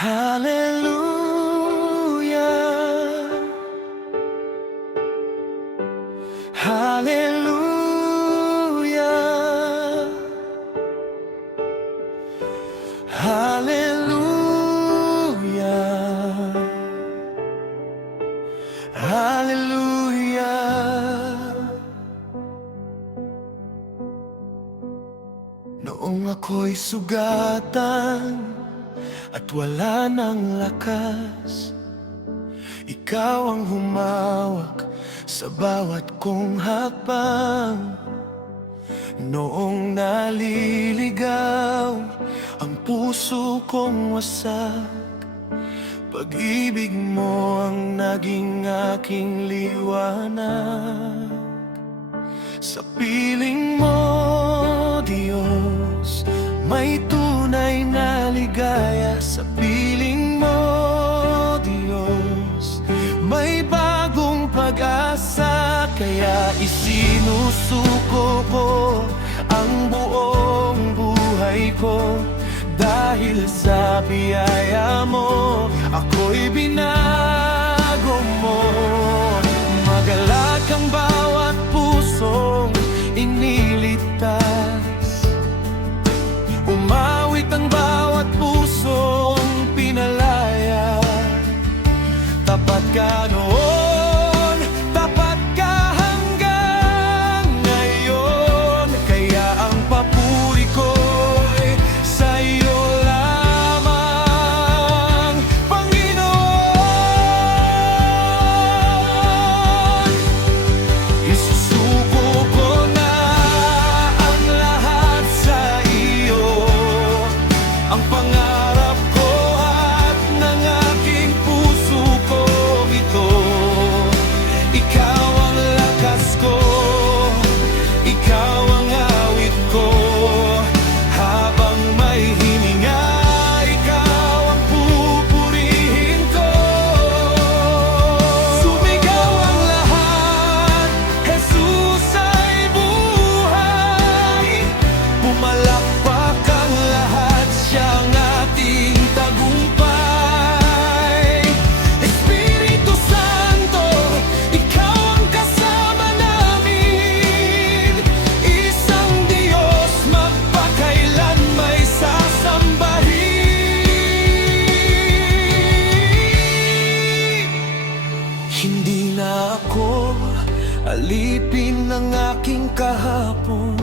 Hallelujah, hallelujah, hallelujah, hallelujah. Noong ako'y sugatan at wala ng lakas, ikaw ang humawak sa bawat kong hakbang. Noong naliligaw ang puso kong wasak, pag-ibig mo ang naging aking liwanag. Sa piling mo, Diyos, may tunay na ligaya. Sa piling mo, Diyos, may bagong pag-asa. Kaya isinusuko ko ang buong buhay ko, dahil sa biyaya mo, ako'y binago mo. Magalak ang bawat pusong iniligtas, umawit ang bawat pusong pinalaya. Tapat ka noon, tapat ka hanggang ngayon. Kaya ang papuri ko'y sa'yo lamang, Panginoon. Isusuko ko na ang lahat sa iyo, ang pangarap ko at ng aking puso ko ito. Ikaw ang lakas ko, ikaw ang awit ko. Habang may hininga, ikaw ang pupurihin ko. Sumigaw ang lahat, Jesus ay buhay. Pumalakpak ang lahat, siyang ating tagumpay. Espiritu Santo, ikaw ang kasama namin. Isang Diyos, magpakailan may sasambahin. Hindi na ako alipin ng aking kahapon.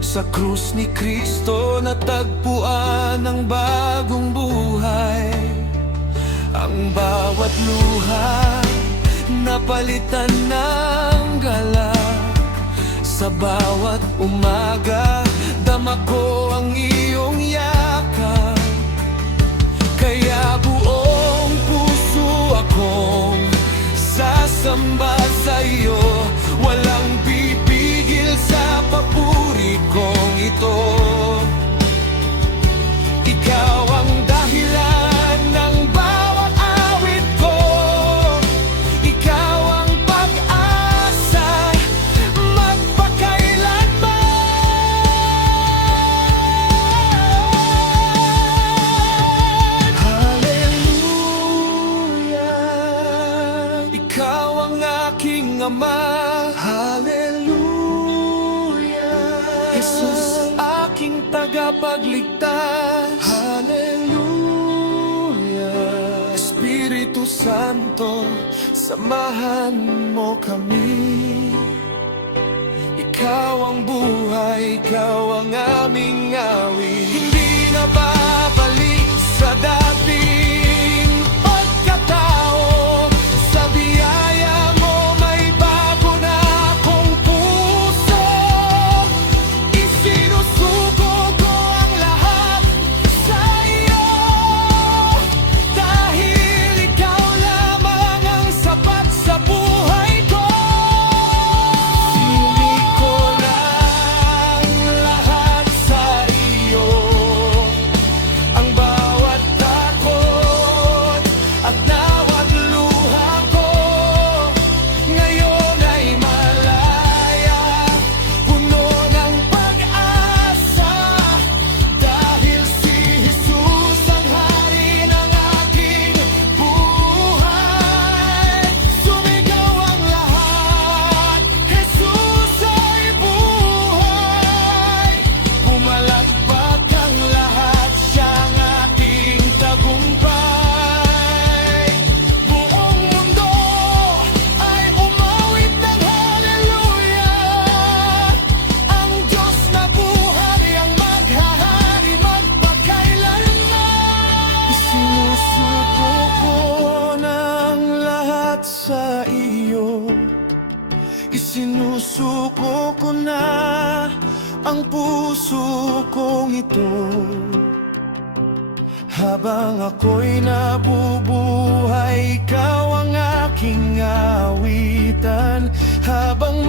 Sa krus ni Kristo natagpuan ang bagong buhay. Ang bawat luha napalitan ng galak. Sa bawat umaga dama ko ang iyong yakap. Kaya buong puso akong sasamba sa iyo. Walang pipigil sa papuri kong ito. Ikaw ang dahilan ng bawat awit ko. Ikaw ang pag-asa magpakailanman. Hallelujah, ikaw ang aking Ama. Hallelujah, Jesus, aking tagapagligtas. Hallelujah, Espiritu Santo, samahan mo kami. Ikaw ang buhay, ikaw ang aming awit. Hindi na babalik sa dating pagkatao. Sa biyaya mo may bago na akong puso. Isinusuko ko ang lahat sa iyo, dahil ikaw lamang ang sapat sa buhay ko. Sili ko na ang lahat sa Isusuko ko na ang puso kong ito. Habang ako'y nabubuhay, ikaw ang aking awitan. Habang